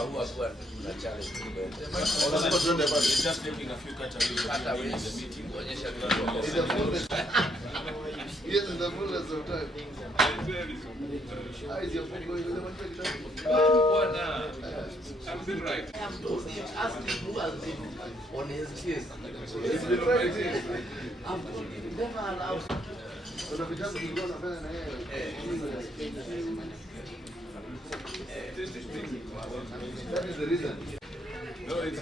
huwa kuna challenge kidogo. Just taking a few categories in the meeting. Kuonyesha Yes, in the fullness of time. How is your food going? I'm doing right. Ask him who has been on his case. It's been right here. I'm never allowed. Kuna vitabu tulikuwa tunafanya na yeye. That is the reason. No, it's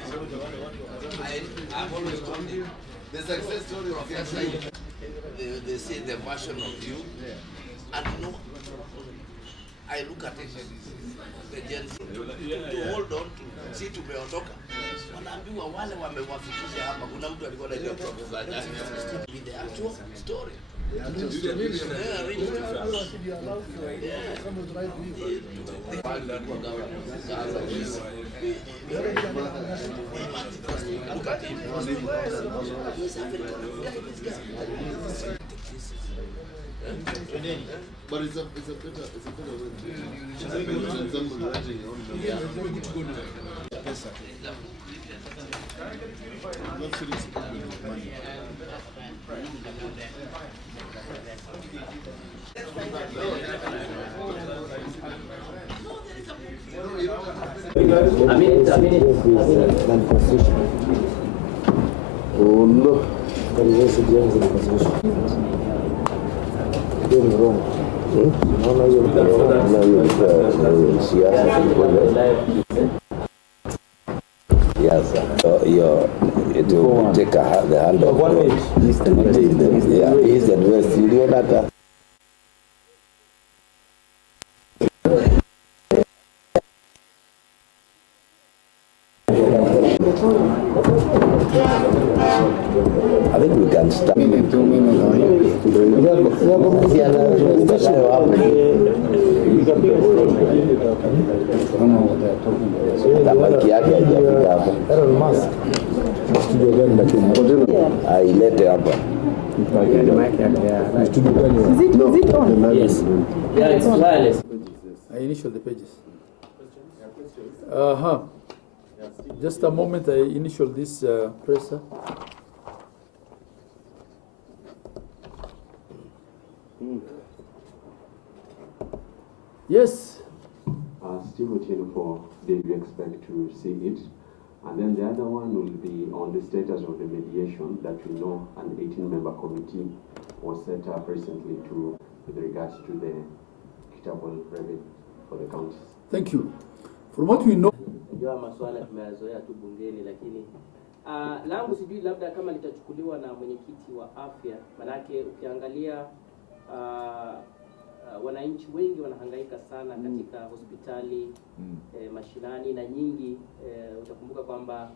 I've always told you. The success story of That's like they say the version of you, and no, I look at it, the Gen Z, to hold on to, si tumeondoka, wanaambiwa wale wamewafikisha hapa, kuna mtu alikuwa anajua propaganda, with the actual story. Look at him. But it's a better way than somebody writing your own number. Not serious problem with money. Oh no. Wrong. Yes, it will take the hand of God. East and West. Yeah, East and West. You know that. I think we can start. Ailete hapa. Is it on? Yes. Yeah, it's wireless. I initial the pages. Just a moment, I initial this presser. Yes. Still waiting for, did we expect to see it? And then the other one will be on the status of the mediation that we know an 18-member committee was set up recently with regards to the equitable revenue for the counties. Thank you. From what we know, Ndio masuala tumeyazoea tu bungeni, lakini langu sijui labda kama litachukuliwa na mwenyekiti wa afya, manake ukiangalia wananchi wengi wanahangaika sana katika hospitali mashinani na nyingi, utakumbuka kwamba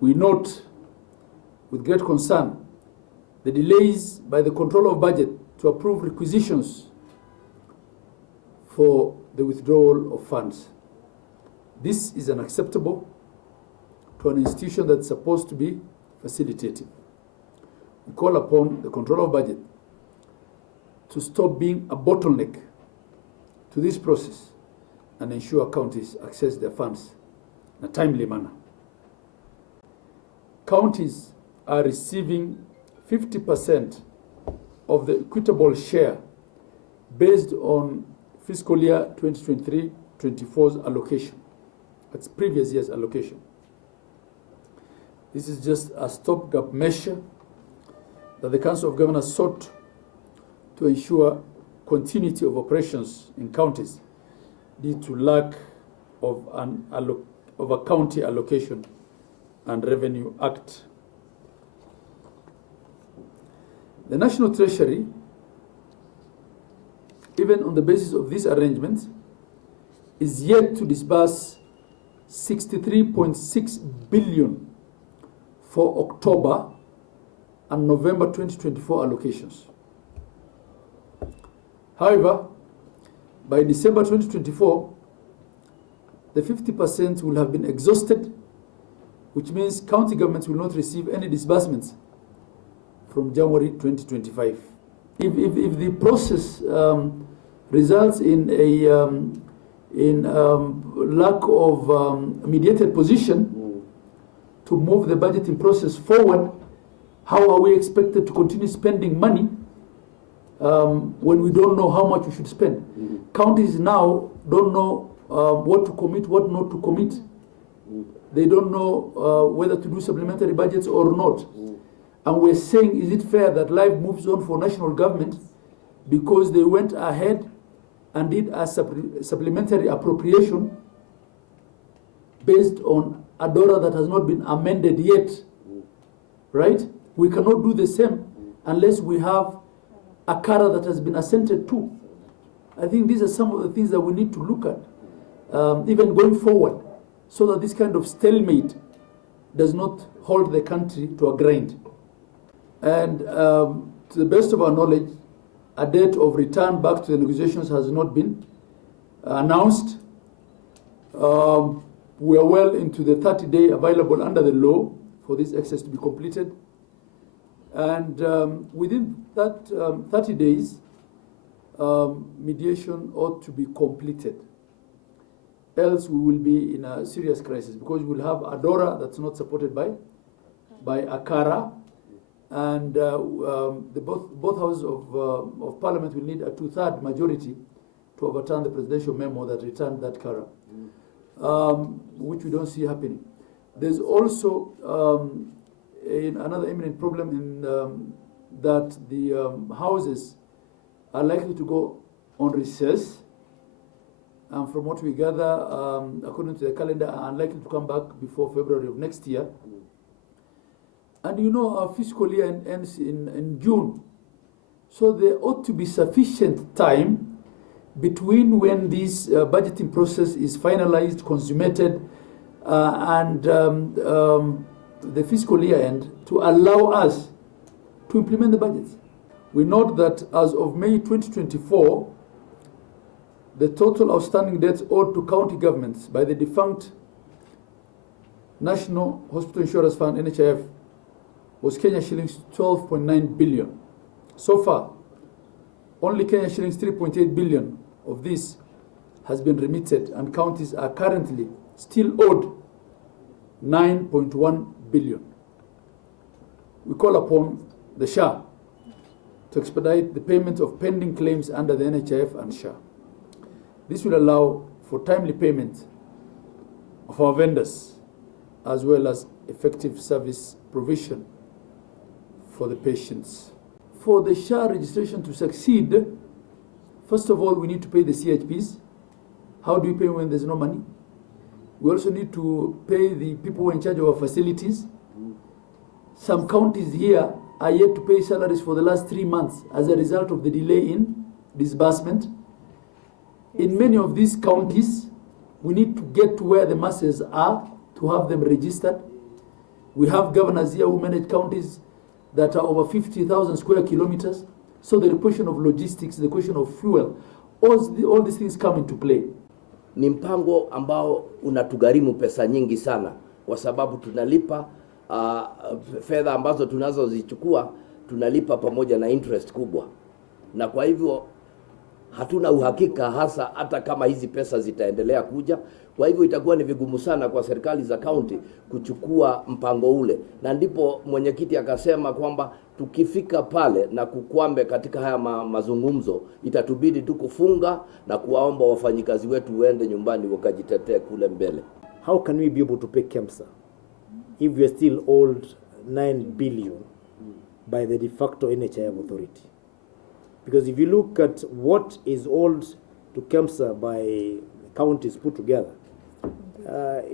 we note with great concern the delays by the control of budget to approve requisitions for the withdrawal of funds. This is unacceptable to an institution that's supposed to be facilitative. We call upon the control of budget to stop being a bottleneck to this process and ensure counties access their funds in a timely manner. Counties are receiving 50% of the equitable share based on fiscal year 2023-24's allocation. That's previous year's allocation. This is just a stopgap measure that the Council of Governors sought to ensure continuity of operations in counties due to lack of a county allocation and Revenue Act. The National Treasury, even on the basis of this arrangement, is yet to disburse 63.6 billion for October and November 2024 allocations. However, by December 2024, the 50% will have been exhausted, which means county governments will not receive any disbursements from January 2025. If the process results in a lack of mediated position to move the budgeting process forward, how are we expected to continue spending money when we don't know how much we should spend? Counties now don't know what to commit, what not to commit. They don't know whether to do supplementary budgets or not. And we're saying, is it fair that life moves on for national government because they went ahead and did a supplementary appropriation based on a dollar that has not been amended yet, right? We cannot do the same unless we have a CARA that has been assented to. I think these are some of the things that we need to look at, even going forward, so that this kind of stalemate does not hold the country to a grind. And to the best of our knowledge, a date of return back to the negotiations has not been announced. We are well into the 30-day available under the law for this exercise to be completed. And within that 30 days, mediation ought to be completed. Else we will be in a serious crisis, because we will have a DORA that's not supported by a CARA, and both houses of Parliament will need a 2/3 majority to overturn the presidential memo that returned that CARA, which we don't see happening. There's also another imminent problem in that the houses are likely to go on recess, and from what we gather, according to the calendar, are unlikely to come back before February of next year. And you know, our fiscal year ends in June, so there ought to be sufficient time between when this budgeting process is finalized, consummated, and the fiscal year end, to allow us to implement the budgets. We note that as of May 2024, the total outstanding debts owed to county governments by the defunct National Hospital Insurance Fund, NHIF, was Kenya shillings 12.9 billion. So far, only Kenya shillings 3.8 billion of this has been remitted, and counties are currently still owed 9.1 billion. We call upon the SHA to expedite the payment of pending claims under the NHIF and SHA. This will allow for timely payment of our vendors, as well as effective service provision for the patients. For the SHA registration to succeed, first of all, we need to pay the CHPs. How do we pay when there's no money? We also need to pay the people who are in charge of our facilities. Some counties here are yet to pay salaries for the last 3 months as a result of the delay in disbursement. In many of these counties, we need to get to where the masses are to have them registered. We have governors here who manage counties that are over 50,000 square kilometers. So the question of logistics, the question of fuel, all these things come into play. Ni mpango ambao unatugharimu pesa nyingi sana, kwa sababu tunalipa fedha ambazo tunazozichukua tunalipa pamoja na interest kubwa, na kwa hivyo hatuna uhakika hasa hata kama hizi pesa zitaendelea kuja. Kwa hivyo itakuwa ni vigumu sana kwa serikali za county kuchukua mpango ule, na ndipo mwenyekiti akasema kwamba tukifika pale na kukwambe katika haya mazungumzo, itatubidi tu kufunga na kuwaomba wafanyikazi wetu waende nyumbani wakajitetee kule mbele. How can we be able to pay KEMSA if we are still owed 9 billion by the de facto NHIF authority? Because if you look at what is owed to KEMSA by counties put together,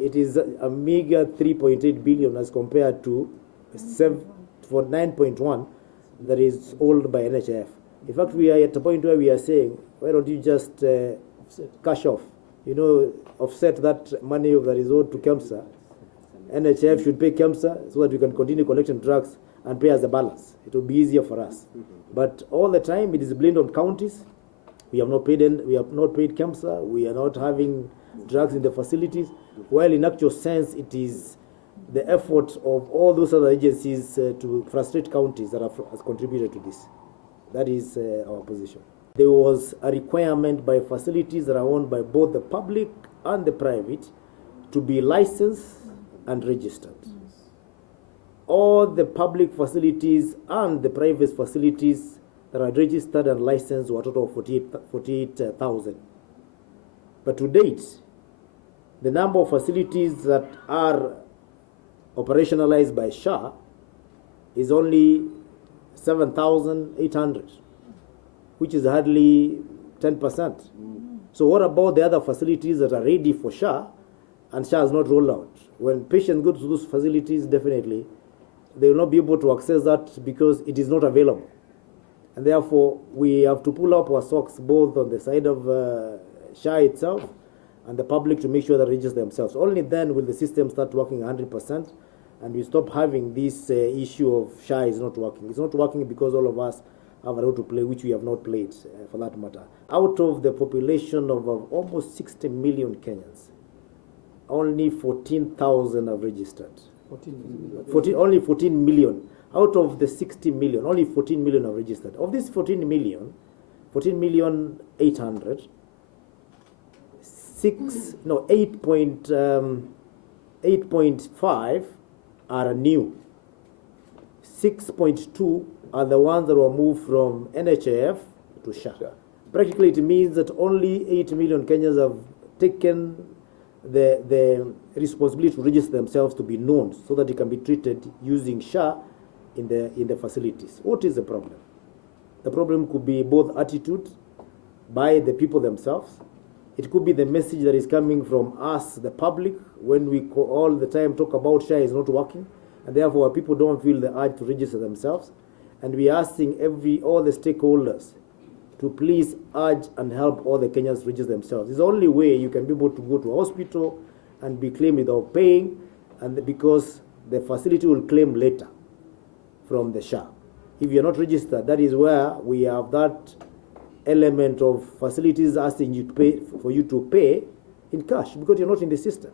it is a meager 3.8 billion as compared to 9.1 that is owed by NHIF. In fact, we are at a point where we are saying, why don't you just cash off, offset that money that is owed to KEMSA. NHIF should pay KEMSA so that we can continue collecting drugs, and pay us the balance. It will be easier for us. But all the time it is blamed on counties. We have not paid KEMSA. We are not having drugs in the facilities. While in actual sense, it is the effort of all those other agencies to frustrate counties that has contributed to this. That is our position. There was a requirement by facilities that are owned by both the public and the private to be licensed and registered. All the public facilities and the private facilities that are registered and licensed were a total of 48,000. But to date, the number of facilities that are operationalized by SHA is only 7,800, which is hardly 10%. So what about the other facilities that are ready for SHA and SHA has not rolled out? When patients go to those facilities, definitely, they will not be able to access that because it is not available. And therefore, we have to pull up our socks both on the side of SHA itself and the public to make sure that they register themselves. Only then will the system start working 100%, and we stop having this issue of SHA is not working. It's not working because all of us have a role to play, which we have not played, for that matter. Out of the population of almost 60 million Kenyans, only 14,000 have registered. Only 14 million. Out of the 60 million, only 14 million are registered. Of this 14 million 800, 8.5 are new. 6.2 are the ones that were moved from NHIF to SHA. Practically, it means that only 8 million Kenyans have taken the responsibility to register themselves to be known so that they can be treated using SHA in the facilities. What is the problem? The problem could be both attitude by the people themselves. It could be the message that is coming from us, the public, when we all the time talk about SHA is not working, and therefore people don't feel the urge to register themselves. And we are asking all the stakeholders to please urge and help all the Kenyans register themselves. It's the only way you can be able to go to a hospital and be claimed without paying, and because the facility will claim later from the SHA. If you're not registered, that is where we have that element of facilities asking you to pay, for you to pay in cash because you're not in the system.